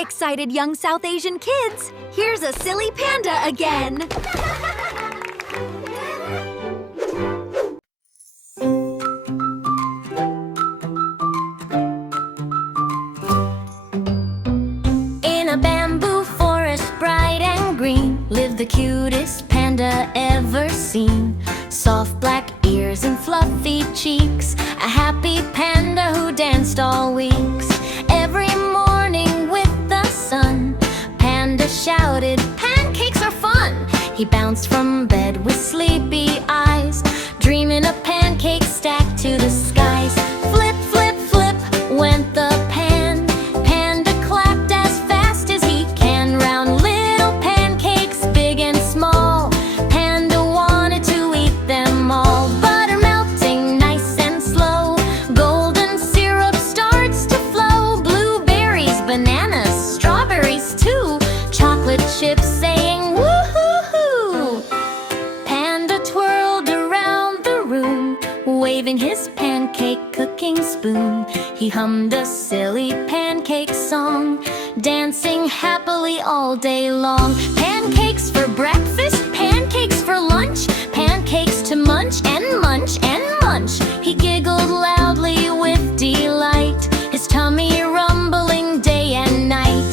excited, young South Asian kids! Here's a silly panda again! In a bamboo forest bright and green lived the cutest panda ever seen. Soft black ears and fluffy cheeks, a happy panda who danced all weeks. Every morning with the sun, Panda shouted, "Pancakes are fun!" He bounced from bed with sleepy eyes, dreaming a pancake stacked to the skies. Flip, flip, flip went the pan. Panda clapped as fast as he can. Round little pancakes, big and small. Panda wanted to eat them all. Butter melting nice and slow. Golden syrup starts to flow. Blueberries, bananas, strawberries too. Chocolate chips saying woo-hoo-hoo. Panda twirled around the room, waving his pancake cooking spoon. He hummed a silly pancake song, dancing happily all day long. Pancakes for breakfast, pancakes for lunch, pancakes to munch and munch and munch. He giggled loudly with delight, his tummy rumbling day and night.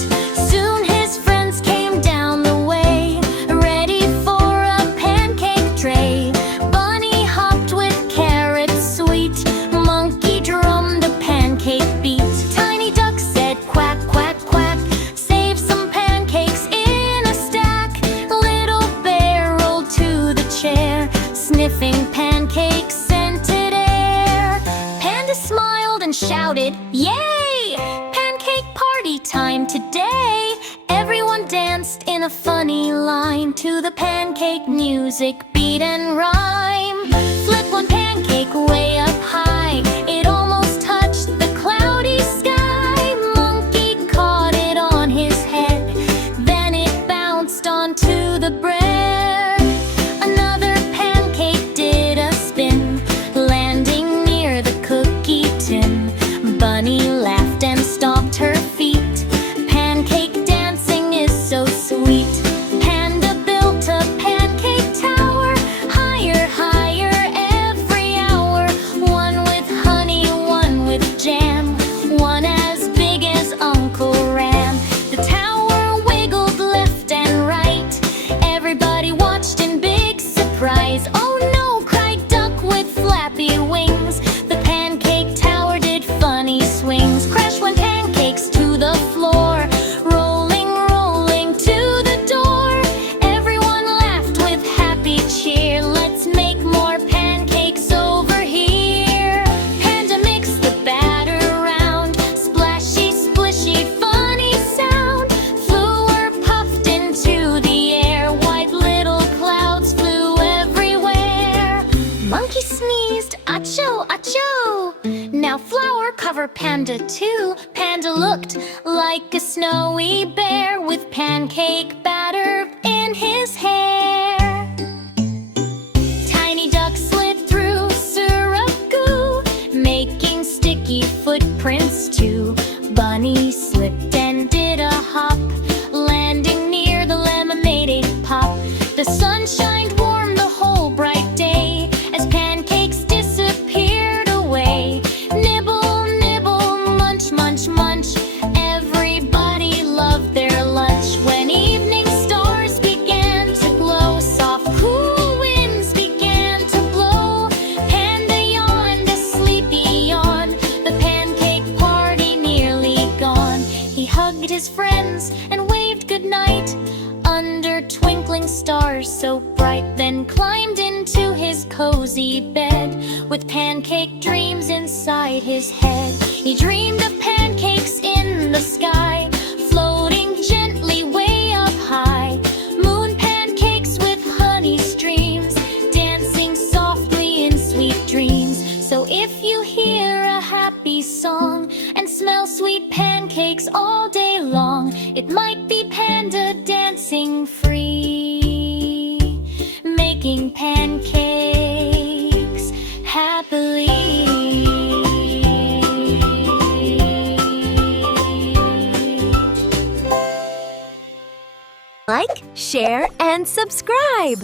Soon his friends came down the way, ready for a pancake tray. Bunny hopped with carrot sweet, monkey drummed a pancake beat. Tiny duck said quack, quack, quack, save some pancakes in a stack. Little bear rolled to the chair, sniffing pancake scented air. Panda smiled and shouted, "Yay! Pancake party time today!" Everyone danced in a funny line to the pancake music, beat and rhyme. Flip one pancake way up high, it almost touched the cloudy sky. Monkey caught it on his head, then it bounced onto the bread. Another pancake did a spin, landing near the cookie tin. Bunny laughed and stomped her feet. Pancake dancing is so sweet. Panda built a pancake tower, higher, higher every hour. One with honey, one with jam, one as big as Uncle Ram. The tower wiggled left and right. Everybody watched in big surprise. "Oh no!" cried Duck with flappy wings. The pancake tower did funny swings. Crash went pancakes to the floor, rolling, rolling to the door. Everyone laughed with happy cheer. "Let's make more pancakes over here." Panda mixed the batter round, splashy, splishy, funny sound. Flour puffed into the air, white little clouds flew everywhere. Monkey sneezed, achoo, achoo. Now flour covered Panda too. Panda looked like a snowy bear with pancake batter in his hair. Tiny duck slid through syrup goo, making sticky footprints too. Bunny slipped and did a hop, landing near the lemonade pop. The sun shined warm the whole bright day as pancakes disappeared away. Nibble, nibble, munch, munch, munch. Everybody loved their lunch. When evening stars began to glow, soft, cool winds began to blow. Panda yawned a sleepy yawn. The pancake party nearly gone. He hugged his friends and waved goodnight under twinkling stars so bright, then climbed into his cozy bed with pancake dreams inside his head. He dreamed of pancakes in the sky, floating gently way up high. Moon pancakes with honey streams, dancing softly in sweet dreams. So if you hear a happy song and smell sweet pancakes all day long, it might be Panda dancing free, making pancakes happily. Like, share, and subscribe.